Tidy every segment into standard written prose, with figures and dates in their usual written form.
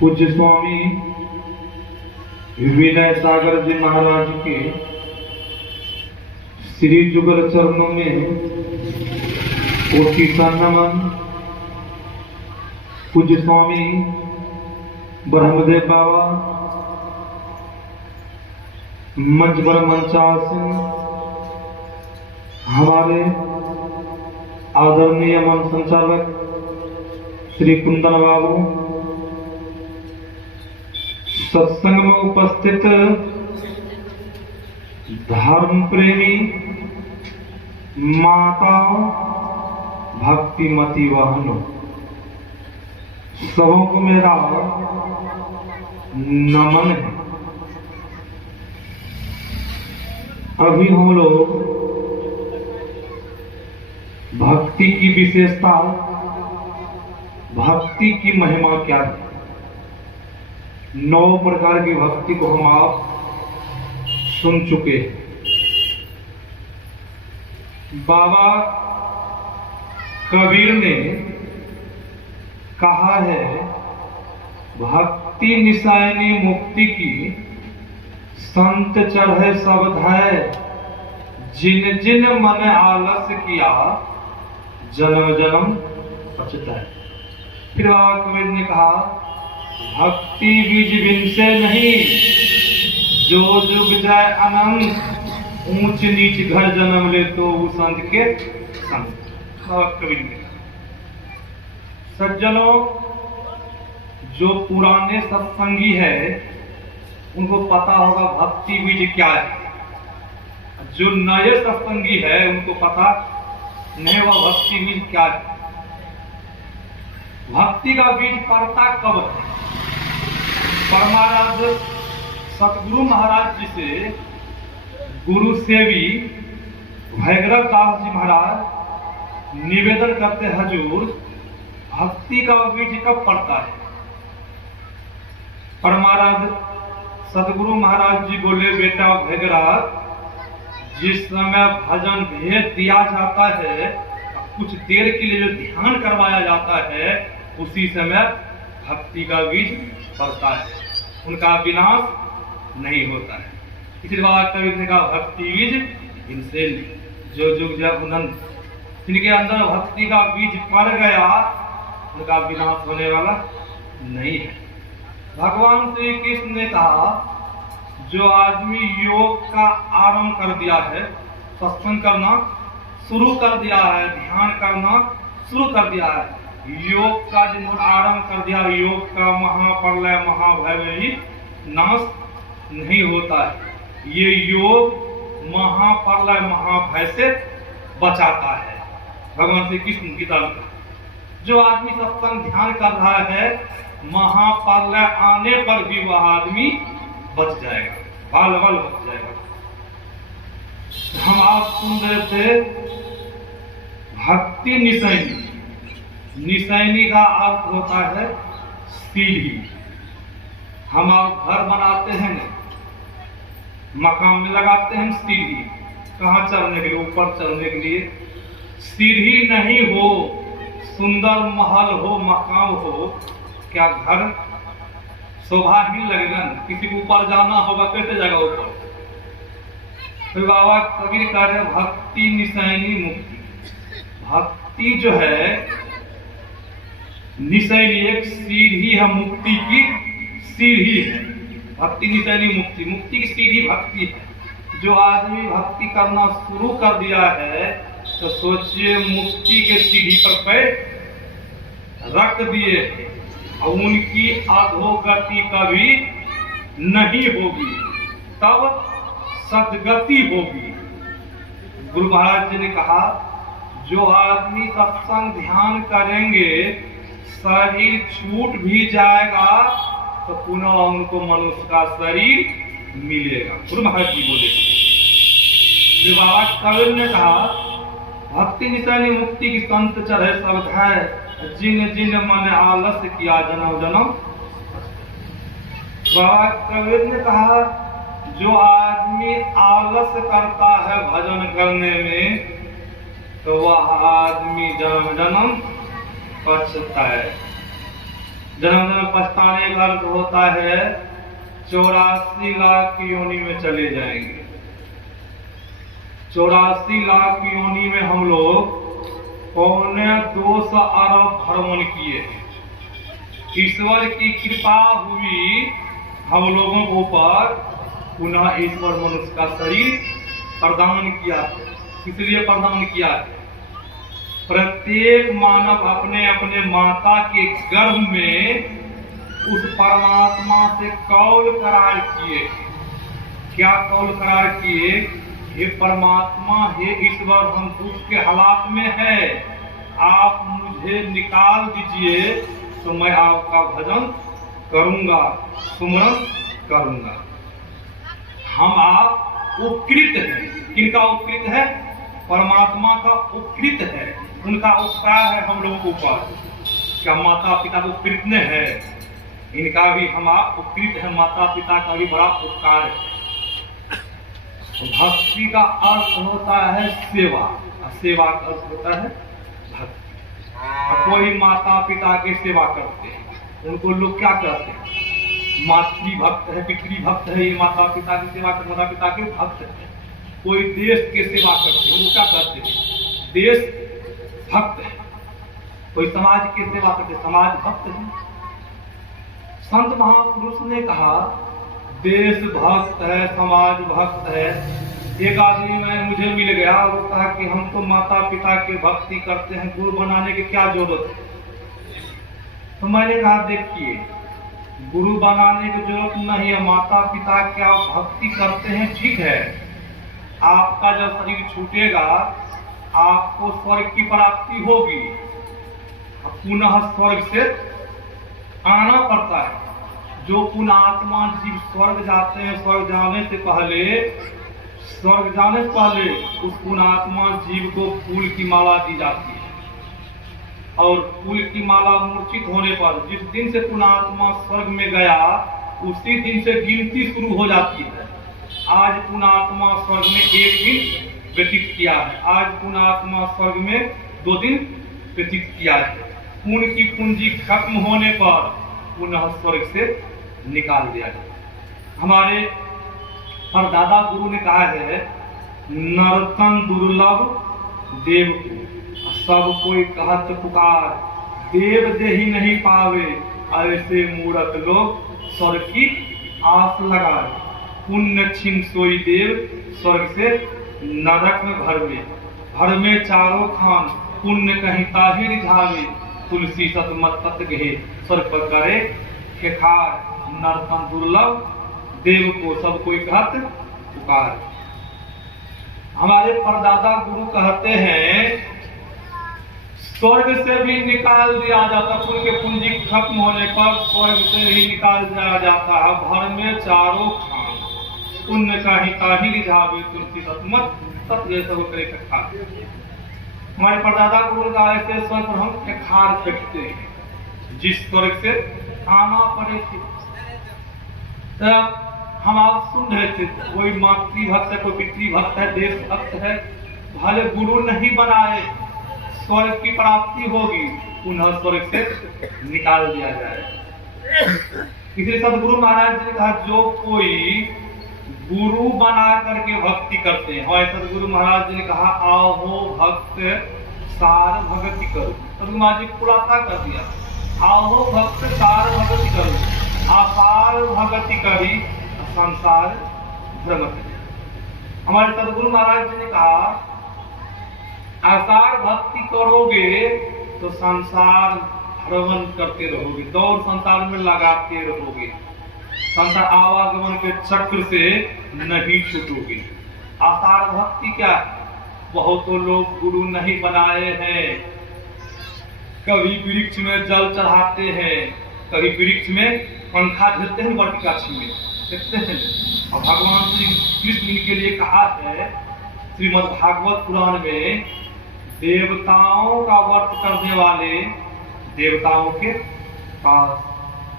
पूज्य स्वामी विनय सागर जी महाराज के श्री जुगल चरणों में कोटि का नमन। पूज्य स्वामी ब्रह्मदेव बाबा मंच पर मंचासन हमारे आदरणीय मन संचालक श्री कुंदन बाबू, सत्संग में उपस्थित धर्म प्रेमी माताओं, भक्तिमती बहनों, सबों को मेरा नमन है। अभी हम लोग भक्ति की विशेषता, भक्ति की महिमा क्या है, 9 प्रकार की भक्ति को हम आप सुन चुके हैं। बाबा कबीर ने कहा है, भक्ति निशानी मुक्ति की संत चढ़े सब धाय, जिन जिन मन आलस किया जन्म जन्म पछताए। फिर बाबा कबीर ने कहा, भक्ति बीज बिन से नहीं, जो जुग जाए अनंत, ऊंच नीच घर जन्म ले तो वो संत के संग। कबीर ने कहा, सज्जनों, जो पुराने सत्संगी है उनको पता होगा भक्ति बीज क्या है। जो नए सत्संगी है उनको पता नहीं वह भक्ति बीज क्या है। भक्ति का बीज पड़ता कब है? परमाराध्य सतगुरु महाराज जी से गुरु सेवी भैरव दास जी महाराज निवेदन करते, हजूर भक्ति का बीज कब पड़ता है? परमाराध्य सतगुरु महाराज जी बोले, बेटा भैरव, जिस समय भजन भेद दिया जाता है, कुछ देर के लिए जो ध्यान करवाया जाता है, उसी समय भक्ति का बीज पड़ता है, उनका विनाश नहीं होता है। इसलिए बाबा कबीर ने कहा, भक्ति बीज इनसे जो जुग जब अनंत, जिनके अंदर भक्ति का बीज पड़ गया उनका विनाश होने वाला नहीं है। भगवान श्री कृष्ण ने कहा, जो आदमी योग का आरंभ कर दिया है, सत्संग करना शुरू कर दिया है, ध्यान करना शुरू कर दिया है, योग का जो आरंभ कर दिया, योग का महाप्रलय महाभय ही नाश नहीं होता है। ये योग महाप्रलय महाभय से बचाता है। भगवान श्री कृष्ण गीता में, जो आदमी सत्संग ध्यान कर रहा है, महाप्रलय आने पर भी वह आदमी बच जाएगा, बाल बाल बच जाएगा। हम आप सुन रहे थे भक्ति निशानी। निशानी का अर्थ होता है सीढ़ी। हम आप घर बनाते हैं, मकान में लगाते हैं सीढ़ी, कहाँ चढ़ने के लिए? ऊपर चढ़ने के लिए। सीढ़ी नहीं हो, सुंदर महल हो, मकान हो, क्या घर शोभा ही लगेगा? किसी को ऊपर जाना होगा, कैसे जाएगा ऊपर? तो बाबा कबीर कह रहे, भक्ति निशानी मुक्ति। भक्ति जो है निशानी, एक सीढ़ी है, मुक्ति की सीढ़ी है। भक्ति निशानी मुक्ति, मुक्ति की सीढ़ी भक्ति है। जो आदमी भक्ति करना शुरू कर दिया है, तो सोचिए मुक्ति के सीढ़ी पर पैर रख दिए और उनकी अधोगति कभी नहीं होगी, तब सदगति होगी। गुरु महाराज जी ने कहा, जो आदमी सत्संग ध्यान करेंगे, शरीर छूट भी जाएगा तो पुनः उनको मनुष्य का शरीर मिलेगा। गुरु महाराज जी बोले। फिर बाबा कबीर ने कहा, भक्ति निशानी मुक्ति की संत चढ़े सब धाय, जिन जिन मन आलस किया जन्म जन्म। बाबा कबीर ने कहा, जो आदमी आलस करता है भजन करने में, तो वह आदमी जन्म जन्म पछता है। जन्म जन्म पछताने का अर्थ होता है 84 लाख की योनि में चले जाएंगे। 84 लाख की योनि में हम लोग 2.25 अरब भ्रमण किए हैं। ईश्वर की कृपा हुई हम लोगों के ऊपर, पुनः ईश्वर मनुष्य का शरीर प्रदान किया है। इसलिए प्रदान किया है, प्रत्येक मानव अपने अपने माता के गर्भ में उस परमात्मा से कौल करार किए। क्या कौल करार किए? हे परमात्मा, हे ईश्वर, हम दुख के हालात में है, आप मुझे निकाल दीजिए तो मैं आपका भजन करूंगा, सुमरन करूंगा। हम आप उपकृत हैं। किनका उपकृत है? परमात्मा का उपकृत है, उनका उपकार है हम लोगों के ऊपर। क्या माता पिता को उपकृत न है? इनका भी हम आप उपकृत है, माता पिता का भी बड़ा उपकार है। भक्ति का अर्थ होता है सेवा, सेवा का अर्थ होता है भक्ति। कोई माता पिता की सेवा करते हैं, उनको लोग क्या कहते हैं? मातृभक्त है, पितृभक्त है। ये माता पिता की सेवा करते, माता पिता के भक्त है। कोई देश की सेवा करते हैं, वो क्या कहते हैं? देश भक्त है। कोई समाज की सेवा करते, समाज भक्त है। संत महापुरुष ने कहा देश भक्त है, समाज भक्त है। एक आदमी में मुझे मिल गया, वो कहा कि हम तो माता पिता की भक्ति करते हैं, गुरु बनाने की क्या जरूरत है? तो मैंने कहा देखिए, गुरु बनाने की जरूरत नहीं है, माता पिता की आप भक्ति करते हैं, ठीक है। आपका जब शरीर छूटेगा आपको स्वर्ग की प्राप्ति होगी, पुनः स्वर्ग से आना पड़ता है। जो पुण्यात्मा जीव स्वर्ग जाते हैं, स्वर्ग जाने से पहले उस पुण्यात्मा जीव को फूल की माला दी जाती है। और फूल की माला मूर्छित होने पर जिस दिन से पुण्यात्मा स्वर्ग में गया, उसी दिन से गिनती शुरू हो जाती है। आज पुण्यात्मा स्वर्ग में 1 दिन व्यतीत किया है, आज पुण्यात्मा स्वर्ग में 2 दिन व्यतीत किया है। पुण्य की पूंजी खत्म होने पर पुनः स्वर्ग से निकाल दिया जाए। हमारे परदादा गुरु ने कहा है, नर्तन दुर्लभ देव को सब कोई कहत पुकार, देव दे ही नहीं पावे, ऐसे मूर्ख लोग स्वर्ग की आस लगाए। पुण्य छिन सोई देव स्वर्ग से नरक में भर में चारों खान, पुण्य कहीं ताहि रिझावे, तुलसी सतमत तत गहे, स्वर्ग पर करे खेखार। नर्तन दुर्लभ देव को सब कोई कहत पुकार। हमारे परदादा गुरु कहते हैं स्वर्ग से भी निकाल दिया जाता, उनके पूंजी खत्म होने पर स्वर्ग से ही निकाल दिया जाता है। भर में चारों खान, पुण्य कहीं ताहि रिझावे, तुलसी सतमत तत गहे, सब करे खेखार। हमारे परदादा गुरु का ऐसे स्वर्ग पर हम खेखार फेंकते हैं, जिस स्वर्ग से आना पड़े थे। तब हम आप सुन रहे थे, कोई मातृभक्त है, कोई पितृभक्त है, देशभक्त है, भले गुरु नहीं बनाए, स्वर्ग की प्राप्ति होगी, पुनः स्वर्ग से निकाल दिया जाए। इसलिए सदगुरु महाराज जी ने कहा, जो कोई गुरु बना करके भक्ति करते हैं, हमारे सदगुरु महाराज जी ने कहा, आओ भक्त सार भक्ति करो। सदगुरु महाराज जी खुलासा कर दिया, आओ भक्त सार भक्ति करो, अपार भक्ति करी संसार भ्रम करे। हमारे सदगुरु महाराज जी ने कहा, आसार भक्ति करोगे तो संसार भ्रमण करते रहोगे, दौड़ संसार में लगाते रहोगे, संसार आवागमन के चक्र से नहीं छूटोगे। आसार भक्ति क्या है? बहुतों लोग गुरु नहीं बनाए हैं, कभी वृक्ष में जल चढ़ाते हैं, कभी वृक्ष में पंखा झेलते हैं, बड़ी गाछी में देखते हैं। और भगवान श्री कृष्ण के लिए कहा है श्रीमद् भागवत पुराण में, देवताओं का व्रत करने वाले देवताओं के पास,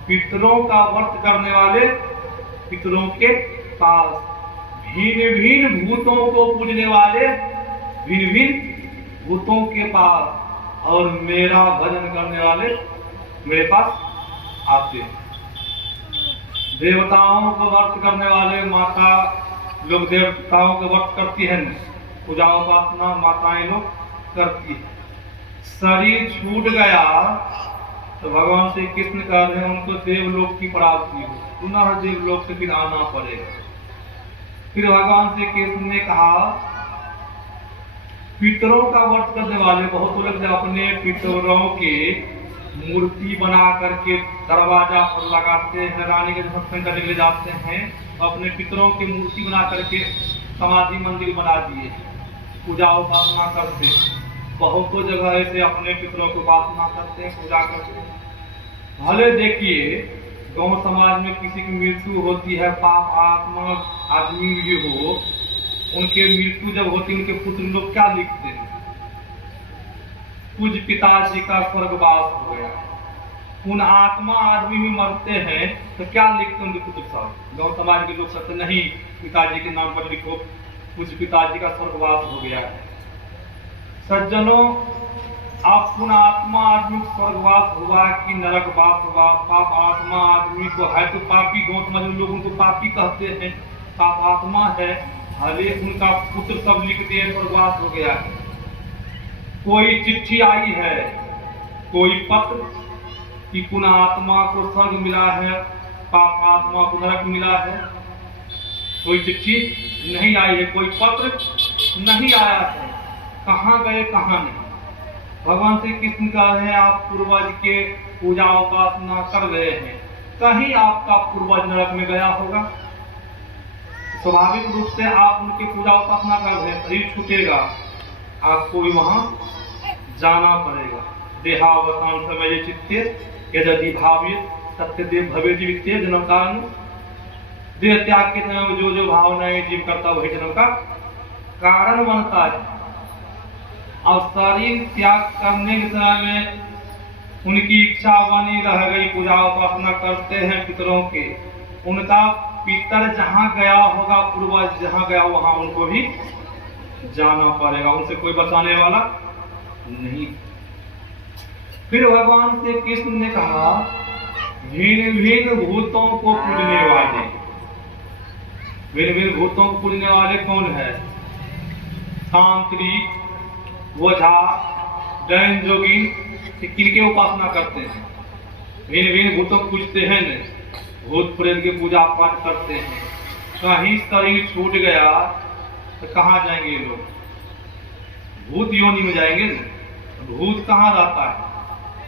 पितरों का व्रत करने वाले पितरों के पास, भिन्न भिन्न भूतों को पूजने वाले भिन्न भिन्न भूतों के पास, और मेरा भजन करने वाले मेरे पास आते हैं। देवताओं को व्रत करने वाले माता लोग देवताओं को व्रत करती है, पूजा उपासना माताएं लोग करती है। शरीर छूट गया तो भगवान श्री कृष्ण कह रहे हैं उनको देवलोक की प्राप्ति हो, पुनः देवलोक से फिर आना पड़ेगा। फिर भगवान श्री कृष्ण ने कहा पितरों का व्रत करने वाले बहुत लोग अपने पितरों के मूर्ति बना करके दरवाजा पर लगाते हैं, रानी के सत्संग करने ले जाते हैं, अपने पितरों की मूर्ति बना करके समाधि मंदिर बना दिए, पूजा उपासना करते हैं। बहुत जगह ऐसे अपने पितरों की उपासना करते हैं, पूजा करते हैं। भले देखिए गांव समाज में किसी की मृत्यु होती है, पाप आत्मा आदमी भी हो, उनके मृत्यु जब होती है उनके पुत्र लोग क्या लिखते हैं, पूज्य पिताजी का स्वर्गवास हो गया। उन आत्मा आदमी भी मरते हैं तो क्या लिखते हैं उनके पुत्र साहब, गांव समाज के लोग कहते नहीं पिताजी के नाम पर लिखो पूज्य पिताजी का स्वर्गवास हो गया है। सज्जनों, आप पुनः आत्मा आदमी स्वर्गवास हुआ कि नरकवास हुआ, पाप आत्मा आदमी को है तो पापी, गांव समाज में लोग उनको पापी कहते हैं, पाप आत्मा है, भले उनका पुत्र सब लिख दिए स्वर्गवास हो गया है। कोई चिट्ठी आई है, कोई पत्र कि पुनः आत्मा को स्वर्ग मिला है, पाप आत्मा को नरक मिला है, कोई चिट्ठी नहीं आई है, कोई पत्र नहीं आया है, कहाँ गए कहाँ नहीं। भगवान श्री कृष्ण कह रहे हैं आप पूर्वज के पूजा उपासना कर रहे हैं, कहीं आपका पूर्वज नरक में गया होगा? स्वाभाविक रूप से आप उनकी पूजा उपासना कर रहे हैं, शरीर छूटेगा, आपको भी वहां जाना पड़ेगा। देहावसान समय चित्ते यदि भाव्य सत्यदेव भवे जीवित्य जन्म कारण, देह त्याग के समय जो जो भावनाएं जीव करता वही जन्म का कारण बनता है। और शरीर त्याग करने के समय में उनकी इच्छा बनी रह गई, पूजा उपासना करते हैं पितरों के, उनका पितर जहां गया होगा, पूर्वज जहां गया वहां उनको भी जाना पड़ेगा, उनसे कोई बचाने वाला नहीं। फिर भगवान श्री कृष्ण ने कहा भिन्न भिन्न भूतों को पूजने वाले, भिन्न भिन्न भूतों को पूजने वाले कौन है? तांत्रिक, ओझा, दैन जोगिन, किनके उपासना करते हैं? भिन्न भिन्न भूतों को पूजते हैं न, भूत प्रेत के पूजा पाठ करते हैं। कहीं शरीर छूट गया तो कहाँ जाएंगे लोग? भूत योनि में जाएंगे न। भूत कहाँ रहता है?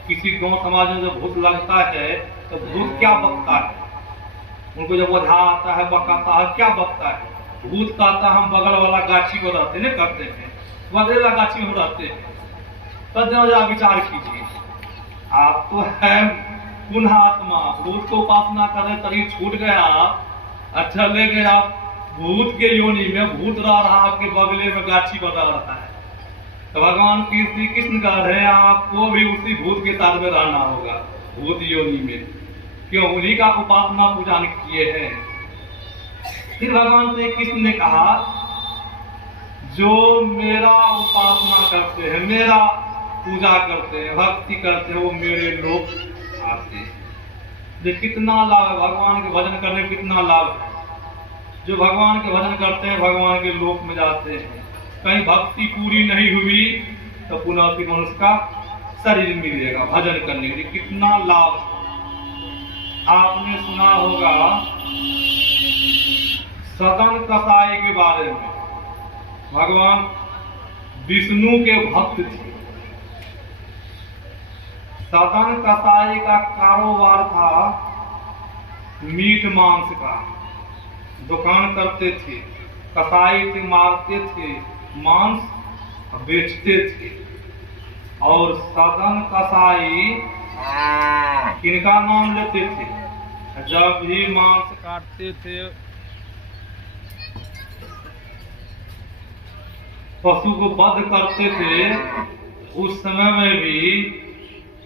किसी गांव समाज में जब भूत लगता है तो भूत क्या बकता है? उनको जब ओझा आता है बकाता है, क्या बकता है? भूत कहता हम बगल वाला गाछी को रहते न करते हैं, बगल गाछी में रहते हैं। तब विचार कीजिए, आप तो है पुनः आत्मा, भूत को उपासना कर रहे, शरीर छूट गया, अच्छा ले गया भूत के योनि में, भूत रह रहा आपके बगले में गाछी बना रहा है। तो भगवान श्री कृष्ण कह रहे हैं आपको भी उसी भूत के साथ में रहना होगा, भूत योनि में, क्यों? उन्हीं का उपासना पूजा किए हैं। फिर भगवान श्री कृष्ण ने कहा जो मेरा उपासना करते हैं, मेरा पूजा करते हैं, भक्ति करते हैं, वो मेरे लोग आते हैं। देखिए कितना लाभ है, भगवान के भजन करने में कितना लाभ है। जो भगवान के भजन करते हैं भगवान के लोक में जाते हैं। कहीं भक्ति पूरी नहीं हुई तो पुनः फिर मनुष्य का शरीर मिलेगा भजन करने के लिए, कितना लाभ है। आपने सुना होगा सदन कसाई के बारे में, भगवान विष्णु के भक्त थे। सदन कसाई का कारोबार था मीट मांस का, दुकान करते थे, कसाई थे, मारते थे, मांस बेचते थे। और सदन कसाई किनका नाम लेते थे? जब भी मांस काटते थे, पशु को वध करते थे, उस समय में भी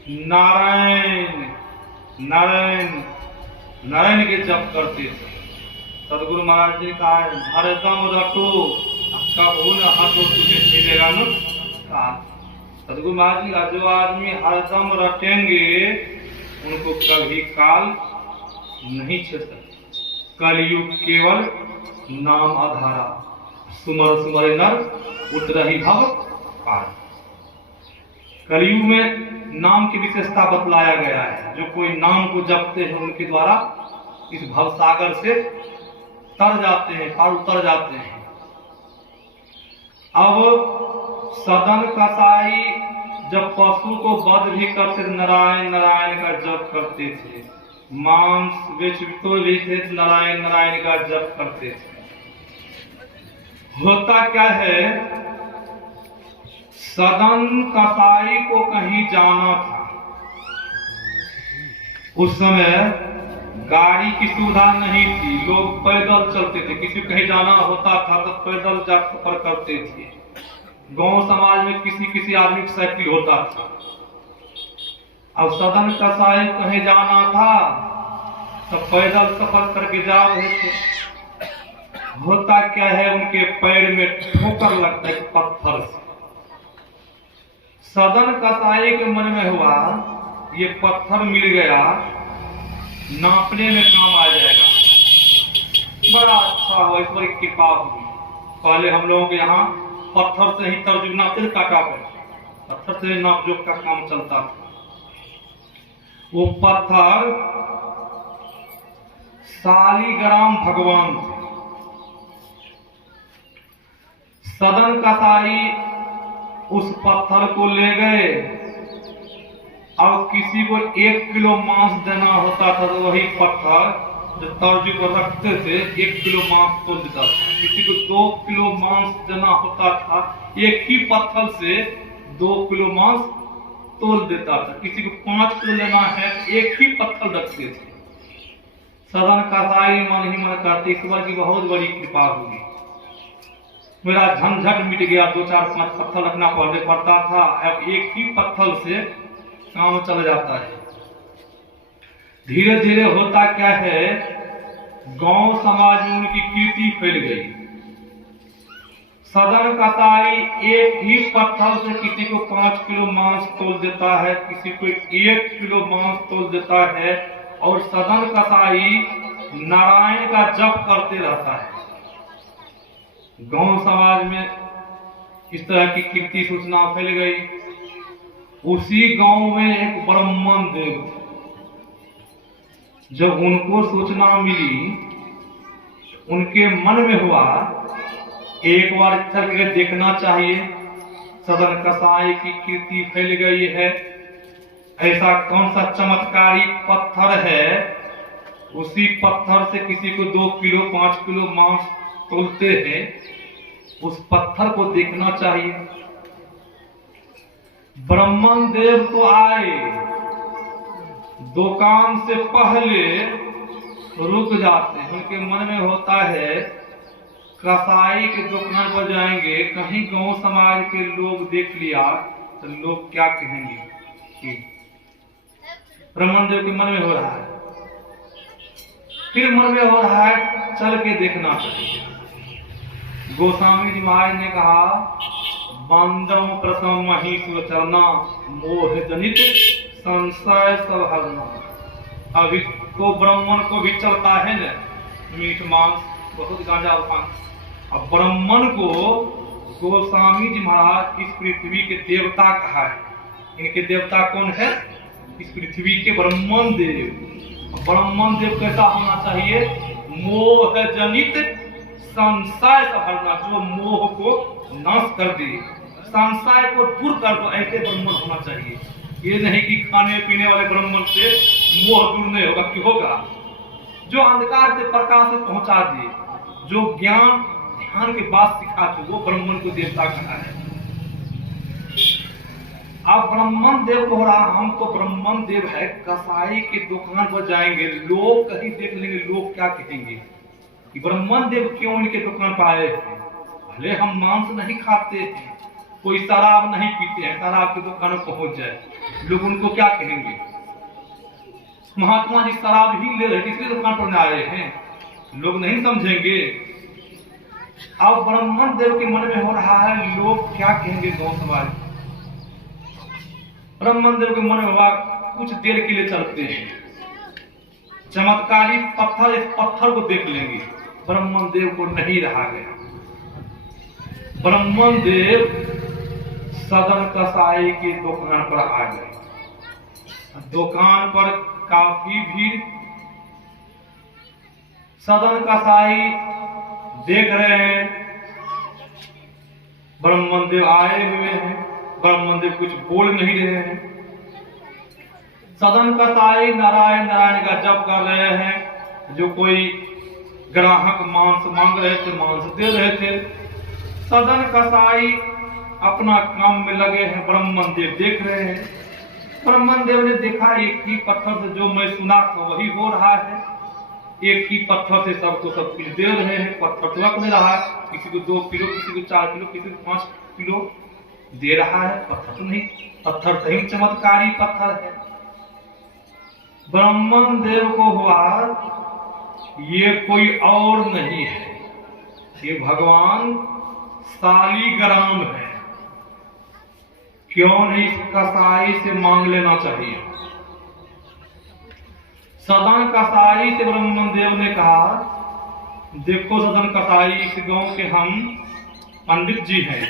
नारायण नारायण नारायण के जप करते थे। सदगुरु महाराज जी कहा हरदम रटो, कब हो न हटो तुझे मिलेगा न। सदगुरु महाराज जी का जो आदमी हरदम रटेंगे उनको कभी काल नहीं छेड़ सकते। कलयुग केवल नाम आधारा, सुमर सुमर नर उतरहि भव पार। कलयुग में नाम की विशेषता बतलाया गया है। जो कोई नाम को जपते हैं उनके द्वारा इस भवसागर से तर जाते हैं, पार उतर जाते हैं। अब सदन कसाई जब पशु को वध भी करते थे, नारायण नारायण का जप करते थे। मांस बेच तो भी थे, नारायण नारायण का जप करते थे। होता क्या है, सदन कसाई को कहीं जाना था। उस समय गाड़ी की सुविधा नहीं थी, लोग पैदल चलते थे। किसी को कहीं जाना होता था तो पैदल जा सफर करते थे। गांव समाज में किसी आदमी की साइकिल होता था। अब सदन कसाई कहीं जाना था तो पैदल सफर करके जा रहे थे। होता क्या है, उनके पैर में ठोकर लगता है पत्थर से। सदन कसाई के मन में हुआ ये पत्थर मिल गया, नापने में काम आ जाएगा, बड़ा अच्छा हुआ, ईश्वर की कृपा हुई। पहले हम लोगों के यहाँ पत्थर से ही तर्जुम नापते थे, काटा पर पत्थर से नाप जोक का काम चलता था। वो पत्थर शालिग्राम भगवान थे। सदन कसाई उस पत्थर को ले गए। अब किसी को 1 किलो मांस देना होता था तो वही पत्थर जो तर्जु पर रखते थे 1 किलो मांस तोल देता था। किसी को 2 किलो मांस देना होता था, एक ही पत्थर से 2 किलो मांस तोल देता था। किसी को 5 किलो लेना है, एक ही पत्थर रखते थे। सदन कसाई मन ही मन करते, ईश्वर की बहुत बड़ी कृपा हुई, मेरा झंझट मिट गया। 2-4-5 पत्थर रखना पड़ता था, अब एक ही पत्थर से काम चल जाता है। धीरे धीरे होता क्या है, गांव समाज में उनकी कीर्ति फैल गई। सदन कसाई एक ही पत्थर से किसी को 5 किलो मांस तोल देता है, किसी को 1 किलो मांस तोल देता है। और सदन कसाई नारायण का जप करते रहता है। गांव समाज में इस तरह की कीर्ति सूचना फैल गई। उसी गांव में एक ब्राह्मण देव थे। जब उनको सूचना मिली, उनके मन में हुआ एक बार चल के देखना चाहिए, सदन कसाई की कीर्ति फैल गई है, ऐसा कौन सा चमत्कारी पत्थर है, उसी पत्थर से किसी को 2 किलो 5 किलो मांस तोलते हैं, उस पत्थर को देखना चाहिए। ब्राह्मण देव तो आए, दुकान से पहले रुक जाते हैं। उनके मन में होता है कसाई के दुकान पर जाएंगे, कहीं गांव समाज के लोग देख लिया तो लोग क्या कहेंगे। ब्राह्मण देव के मन में हो रहा है, फिर मन में हो रहा है चल के देखना चाहिए। गोस्वामी जी महाराज ने कहा, बंदम प्रथम महीश्वर चरना मोह जनित संशय सब हरना। अभी तो ब्राह्मण को भी चलता है न मीठ मांस, बहुत गांजा उठान। अब ब्राह्मण को गोस्वामी जी महाराज इस पृथ्वी के देवता कहा है। इनके देवता कौन है? इस पृथ्वी के ब्राह्मण देव। ब्राह्मण देव कैसा होना चाहिए? मोह जनित संशय से भरना, जो मोह को नाश कर दे, संशय को दूर कर दो, ऐसे ब्राह्मण होना चाहिए। ये नहीं कि खाने पीने वाले ब्राह्मण से मोह दूर नहीं होगा, कि होगा। जो अंधकार से प्रकाश से पहुंचा दे, जो ज्ञान ध्यान के बाद सिखाते, वो ब्राह्मण को देवता कहा है। अब ब्राह्मण देव को रहा, हम तो ब्राह्मण देव है, कसाई की दुकान पर जाएंगे, लोग कहीं देख लेंगे, लोग क्या कहेंगे कि ब्राह्मण देव क्यों इनके दुकान पर आए हैं। भले हम मांस नहीं खाते हैं, कोई शराब नहीं पीते हैं, शराब की दुकान पर पहुंच जाए, लोग उनको क्या कहेंगे? महात्मा जी शराब ही ले रहे, किसकी दुकान पर आए हैं, लोग नहीं समझेंगे। अब ब्राह्मण देव के मन में हो रहा है लोग क्या कहेंगे गांव समाज। ब्राह्मण देव के मन में हुआ कुछ देर के लिए चलते हैं। चमत्कारी पत्थर इस पत्थर को देख लेंगे। ब्रह्मन देव को नहीं रहा गया। ब्रह्मन देव सदन कसाई की दुकान पर आ गए। दुकान पर काफी भीड़। सदन कसाई देख रहे हैं ब्रह्मन देव आए हुए हैं। ब्रह्मन देव कुछ बोल नहीं रहे हैं। सदन कसाई नारायण नारायण का जप कर रहे हैं। जो कोई ग्राहक मांस मांग रहे थे मांस दे रहे थे। सदन कसाई अपना काम में लगे हैं। ब्रह्मन देव देख रहे हैं। ब्रह्मन देव ने देखा एक ही पत्थर से जो मैं सुना था वही हो रहा है। एक ही पत्थर से सबको सब कुछ दे रहे हैं। पत्थर तो रख दे रहा है। किसी को 2 किलो, किसी को 4 किलो, किसी को 5 किलो दे रहा है। पत्थर तो नहीं, पत्थर तो ही चमत्कारी पत्थर है। ब्रह्मन देव को हुआ ये कोई और नहीं है, ये भगवान शालिग्राम है। क्यों नहीं कसाई से मांग लेना चाहिए। सदन कसाई से ब्रह्मन देव ने कहा, देखो सदन कसाई, इस गांव के हम पंडित जी हैं।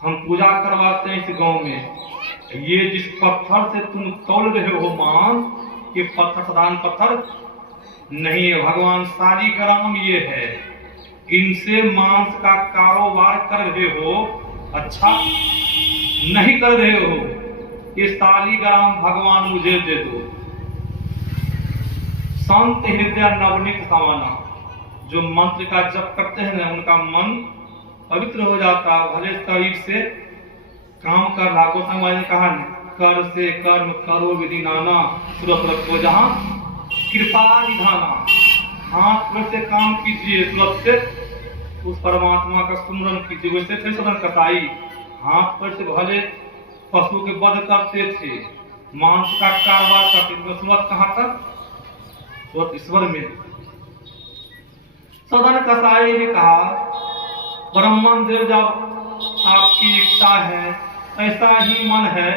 हम पूजा करवाते हैं इस गांव में। ये जिस पत्थर से तुम तोल रहे हो मांस, ये पत्थर साधारण पत्थर नहीं है, भगवान शालिग्राम ये है। इनसे मांस का कारोबार कर रहे हो, अच्छा नहीं कर रहे हो। ये शालिग्राम भगवान मुझे दे दो। संत हृदय नवनीत समाना, जो मंत्र का जप करते हैं ना, उनका मन पवित्र हो जाता। भले शरीर से काम कर रहा को समाज ने कहा, कर से कर्म करो विधि नाना, सुरत रखो जहां कृपा निधाना। हाथ पैर से काम कीजिए, सुरत से उस परमात्मा का सुमरन कीजिए। वैसे थे सदन कसाई, हाथ पैर से भले पशु के वध करते थे, मांस का कारोबार करते थे। सुरत कहां तक? सुरत ईश्वर में। सदन कसाई ने कहा, ब्रह्मन देव जब आपकी इच्छा है, ऐसा ही मन है,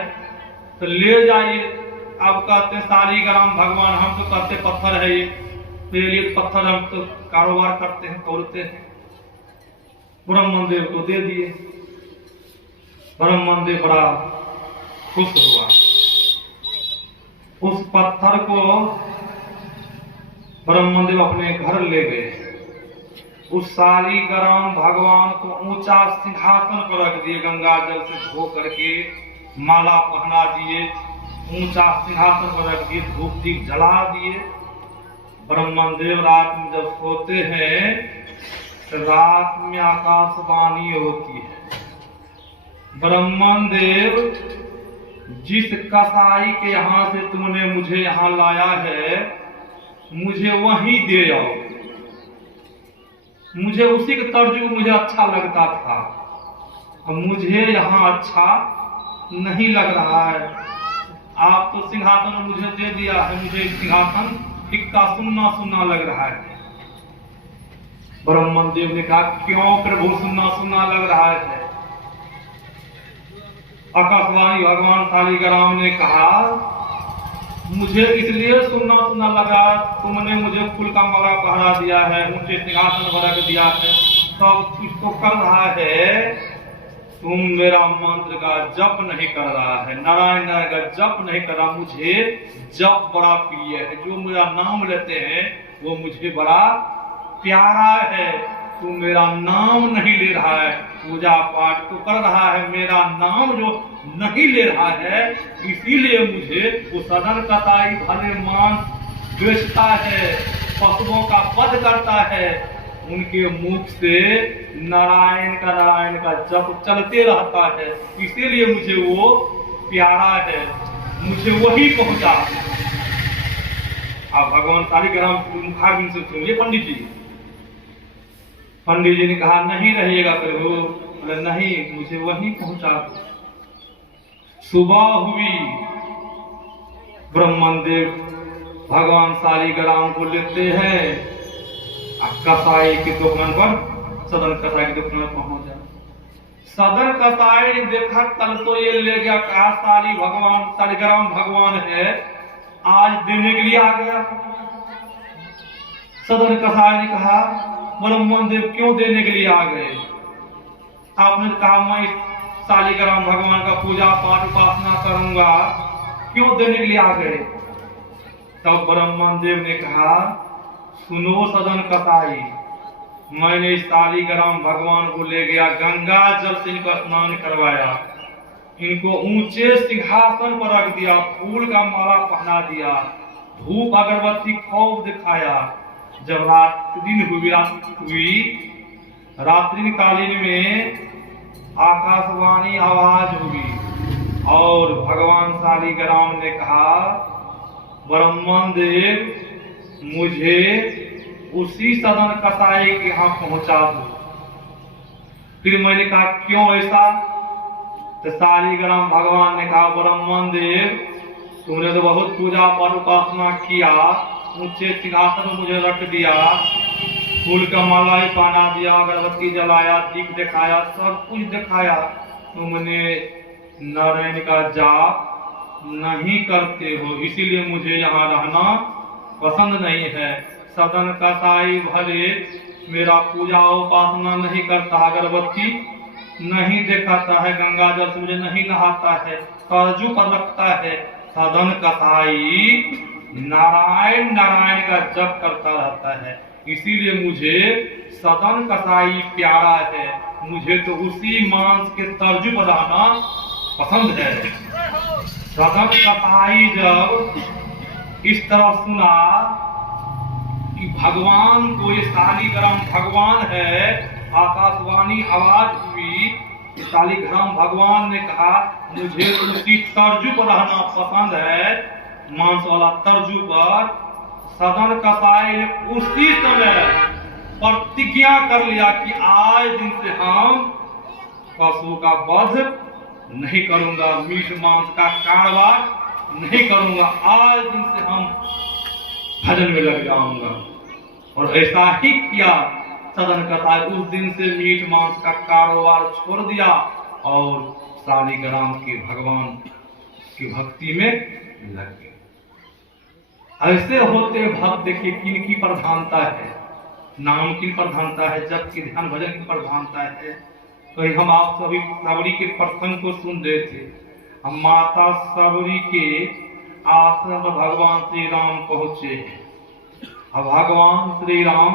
तो ले जाइए। आप कहते शालिग्राम भगवान, हम तो कहते पत्थर है ये, मेरे लिए पत्थर, हम तो कारोबार करते हैं, तोड़ते हैं। ब्रह्मन देव को दे दिए। ब्रह्मन देव बड़ा खुश हुआ। उस पत्थर को ब्रह्मन देव अपने घर ले गए। उस शालिग्राम भगवान को ऊंचा सिंहासन पर रख दिए। गंगा जल से धो करके माला पहना दिए, ऊंचा सिंहासन पर रख दिए, धूप दीप जला दिए। ब्रह्मन देव रात में जब सोते हैं तो रात में आकाशवाणी होती है, ब्रह्मन देव, जिस कसाई के यहाँ से तुमने मुझे यहाँ लाया है, मुझे वहीं दे आओ। मुझे उसी के तर्जु मुझे अच्छा लगता था, अब मुझे यहाँ अच्छा नहीं लग रहा है। आप तो सिंहासन मुझे दे दिया है, मुझे सिंहासन फिक्का सुन्ना सुन्ना लग रहा है। ब्रह्मन देव ने कहा, क्यों प्रभु सुन्ना सुन्ना लग रहा है? आकाशवाणी भगवान शालिग्राम ने कहा, मुझे इसलिए सुनना सुनना लगा, तुमने मुझे फूल का माला पहरा दिया है, ऊंचे सिंहासन पर रख दिया है, सब कुछ तो कर रहा है, तुम मेरा मंत्र का जप नहीं कर रहा है, नारायण नारायण का जप नहीं कर रहा। मुझे जप बड़ा प्रिय है, जो मेरा नाम लेते हैं वो मुझे बड़ा प्यारा है। तू मेरा नाम नहीं ले रहा है, पूजा पाठ तो कर रहा है, मेरा नाम जो नहीं ले रहा है, इसीलिए मुझे वो सदन कसाई भले मांस बेचता है, पशुओं का वध करता है, उनके मुख से नारायण का जप चलते रहता है, इसीलिए मुझे वो प्यारा है, मुझे वही पहुंचा। आप भगवान शालिग्राम मुखारबिंद से सुनिए पंडित जी। पंडित जी ने कहा, नहीं रहिएगा प्रभु। बोले, नहीं, मुझे वहीं पहुंचा। सुबह हुई, ब्रह्मन देव भगवान शालिग्राम को लेते हैं, कसाई की दुकान पर, सदन कसाई की दुकान पर पहुंच जाए। सदन कसाई ने देखा, कल तो ये ले गया, कहा सालीग्राम भगवान है, आज देने के लिए आ गया। सदन कसाई ने कहा, ब्रह्मन देव क्यों देने के लिए आ गए? आपने कहा मैं सालीग्राम भगवान का पूजा पाठ उपासना करूंगा, क्यों देने के लिए आ गए? तब ब्रह्मन देव ने कहा, सुनो सदन कसाई, मैंने सालीग्राम भगवान को ले गया, गंगा जल से इनको स्नान करवाया, इनको ऊंचे सिंहासन पर रख दिया, फूल का माला पहना दिया, धूप अगरबत्ती खूब दिखाया। जब रात्रि कालीन में आकाशवाणी आवाज हुई और भगवान सालीग्राम ने कहा, ब्रह्मन देव मुझे उसी सदन कसाई के यहाँ पहुंचा दो। फिर मैंने कहा, क्यों ऐसा? तो सालीग्राम भगवान ने कहा, ब्रह्मन देव तुमने तो बहुत पूजा पाठ उपासना किया, ऊंचे सिंहासन मुझे रख दिया, फूल का माला ही पहना दिया, अगरबत्ती जलाया, दीप दिखाया, सब कुछ दिखाया, तुमने नारायण का जाप नहीं करते हो, इसीलिए मुझे यहाँ रहना पसंद नहीं है। सदन कसाई भले मेरा पूजा उपासना नहीं करता, अगरबत्ती नहीं दिखाता है, गंगा जल से मुझे नहीं नहाता है, तरजू पर रखता है, सदन कसाई नारायण नारायण का जप करता रहता है, इसीलिए मुझे सदन कसाई प्यारा है, मुझे तो उसी मांस के तर्जु पर रहना पसंद है। सदन कसाई जब इस तरह सुना कि भगवान को ये सालीग्राम भगवान है, आकाशवाणी आवाज हुई, सालीग्राम भगवान ने कहा, मुझे उसी तर्जु पर रहना पसंद है, मांस वाला तर्जु पर। सदन कसाई ने उसी समय प्रतिज्ञा कर लिया कि आज दिन से हम पशु का वध नहीं करूंगा, मीट मांस का कारोबार नहीं करूंगा, आज दिन से हम भजन में लग जाऊंगा। और ऐसा ही किया सदन कसाई, उस दिन से मीट मांस का कारोबार छोड़ दिया और सालीग्राम के भगवान की भक्ति में लग गए। ऐसे होते भक्त देखिए किनकी प्रधानता है, नाम की प्रधानता है, जप की ध्यान भजन की प्रधानता है। तो हम आप सभी सबरी के प्रसंग को सुन रहे थे। हम माता सबरी के आश्रम पर भगवान श्री राम पहुंचे हैं। अब भगवान श्री राम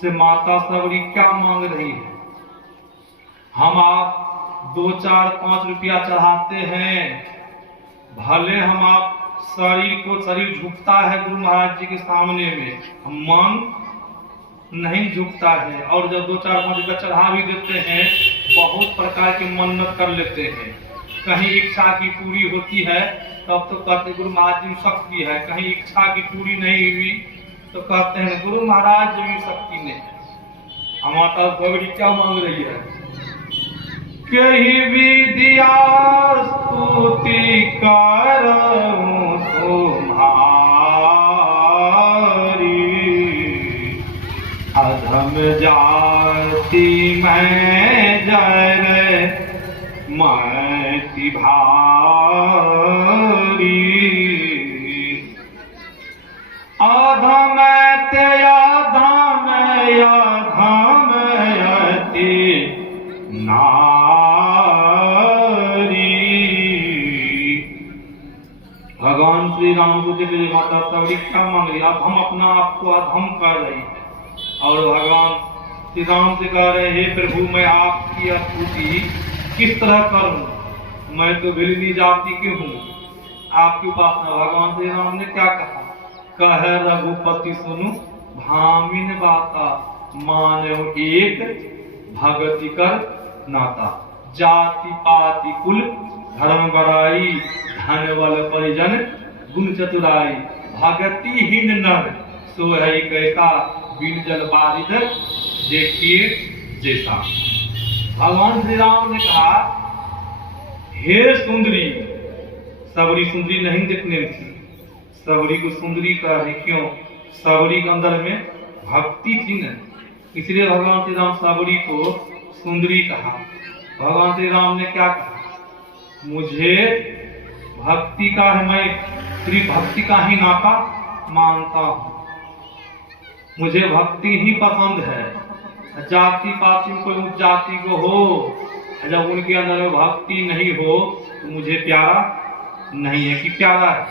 से माता सबरी क्या मांग रही है? हम आप 2, 4, 5 रुपया चढ़ाते हैं, भले हम आप शरीर झुकता है गुरु महाराज जी के सामने में, मन नहीं झुकता है। और जब 2, 4, 5 रुपया चढ़ा भी देते हैं, बहुत प्रकार की मन्नत कर लेते हैं। कहीं इच्छा की पूरी होती है तब तो कहते गुरु महाराज जी में शक्ति है, कहीं इच्छा की पूरी नहीं हुई तो कहते हैं गुरु महाराज जी में शक्ति नहीं है। हमारा भगवती क्या मांग रही है? कही विद्या स्तुति करऊं तुम्हारी, अधम जाति मैं जय मति भारी, अधम अधम अधम अति नारी। भगवान श्री राम को देख माता सबरी क्या मांग रही? अब हम अपना आप को अधम कर रही है और भगवान श्री राम से कह रहे हे प्रभु, मैं आपकी स्तुति किस तरह करूं? मैं तो भिलनी जाति की हूँ, आपकी उपासना। भगवान श्री राम ने क्या कहा? कह रघुपति सुनु भामिन बाता, मानव एक भगति कर नाता, जाति पाति कुल धर्म बड़ाई, धन बल परिजन गुण चतुराई, भगतिहीन नर सो है कैसा, बिन जल बारिद देखिए जैसा। भगवान श्री राम ने कहा हे सुंदरी, सबरी सुंदरी नहीं देखने थी, सबरी को सुंदरी कह रही। क्यों? सबरी के अंदर में भक्ति थी न, इसलिए भगवान श्री राम सबरी को सुंदरी कहा। भगवान श्री राम ने क्या कहा, मुझे भक्ति का है, मैं श्री भक्ति का ही नाता मानता हूं, मुझे भक्ति ही पसंद है। जाति पाति कोई उस जाति को हो, जब उनके अंदर में भक्ति नहीं हो तो मुझे प्यारा नहीं है। कि प्यारा है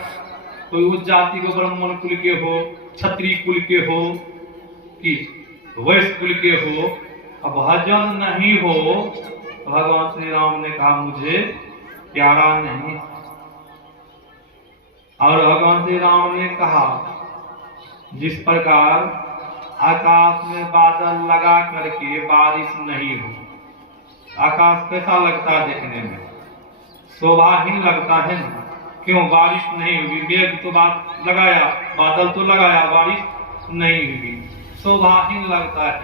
कोई उस जाति को, ब्राह्मण कुल के हो, क्षत्रिय कुल के हो, कि वैश्य कुल के हो, अब भजन नहीं हो, भगवान श्री राम ने कहा मुझे प्यारा नहीं। और भगवान श्री राम ने कहा जिस प्रकार आकाश में बादल लगा करके बारिश नहीं हो, आकाश कैसा लगता है देखने में, शोभाहीन लगता है ना, क्यों बारिश नहीं हुई, मेघ तो बात लगाया, बादल तो लगाया, बारिश नहीं हुई, शोभाहीन लगता है।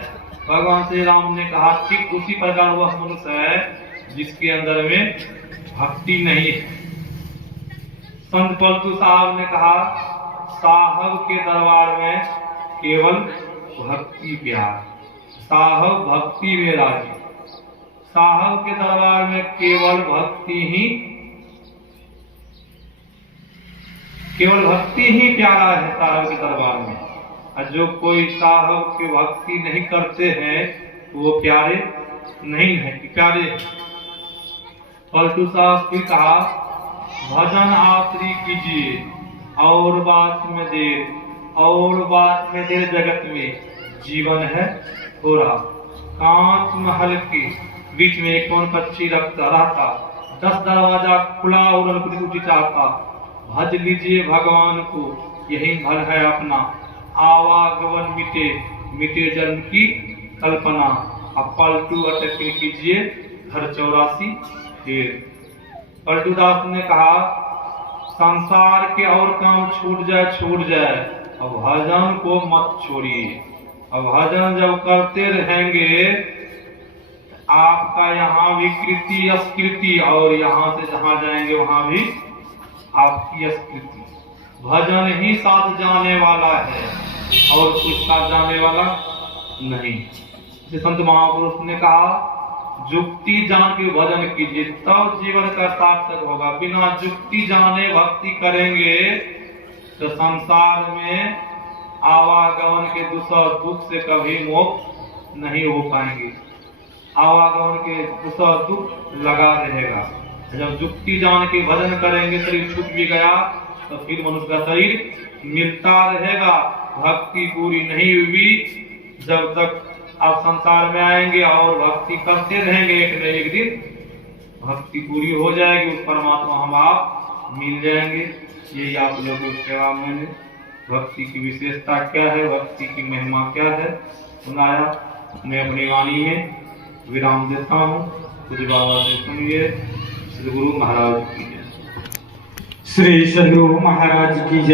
भगवान श्री राम ने कहा ठीक उसी प्रकार वह मनुष्य है जिसके अंदर में भक्ति नहीं है। संत पलटू साहब ने कहा साहब के दरबार में केवल भक्ति प्यार, साहब भक्ति में राजी, साहब के दरबार में केवल भक्ति ही प्यारा है साहब के दरबार में। और जो कोई साहब की भक्ति नहीं करते हैं वो प्यारे नहीं है, कि प्यारे। पलटू साहब ने कहा भजन आश्री कीजिए और बात में देर, और बात में देर जगत में जीवन है थोड़ा। कांच महल के बीच में एक कौन पक्षी रहता, 10 दरवाजा खुला और उठी चाहता। भज लीजिए भगवान को यही घर है अपना, आवागमन मिटे मिटे जन्म की कल्पना। अब पलटू अटक कीजिए घर 84 फिर। पलटू दास ने कहा संसार के और काम छूट जाए, अब भजन को मत छोड़िए। अब भजन जब करते रहेंगे आपका यहाँ भी कृति अस्कृति, और यहाँ से जहाँ जाएंगे वहां भी आपकी अस्कृति। भजन ही साथ जाने वाला है और कुछ साथ जाने वाला नहीं। जैसे संत महापुरुष ने कहा जुक्ति जान के भजन कीजिए तब जीवन का सार्थक होगा। बिना जुक्ति जाने भक्ति करेंगे तो संसार में आवागमन के दुख से कभी मोक्ष नहीं हो पाएंगे। आवागमन के दुख लगा रहेगा। जब जुक्ति जान के भजन करेंगे, शरीर छूट भी गया तो फिर मनुष्य का शरीर मिलता रहेगा। भक्ति पूरी नहीं हुई जब तक आप संसार में आएंगे और भक्ति करते रहेंगे, एक न एक दिन भक्ति पूरी हो जाएगी, उस परमात्मा हम आप मिल जाएंगे। यही आप लोगों को सेवा में भक्ति की विशेषता क्या है, भक्ति की महिमा क्या है सुनाया। मैं अपनी वाणी में विराम देता हूँ। कुछ बाबा से सुनिए। सदगुरु महाराज की जय। श्री सदगुरु महाराज की जय।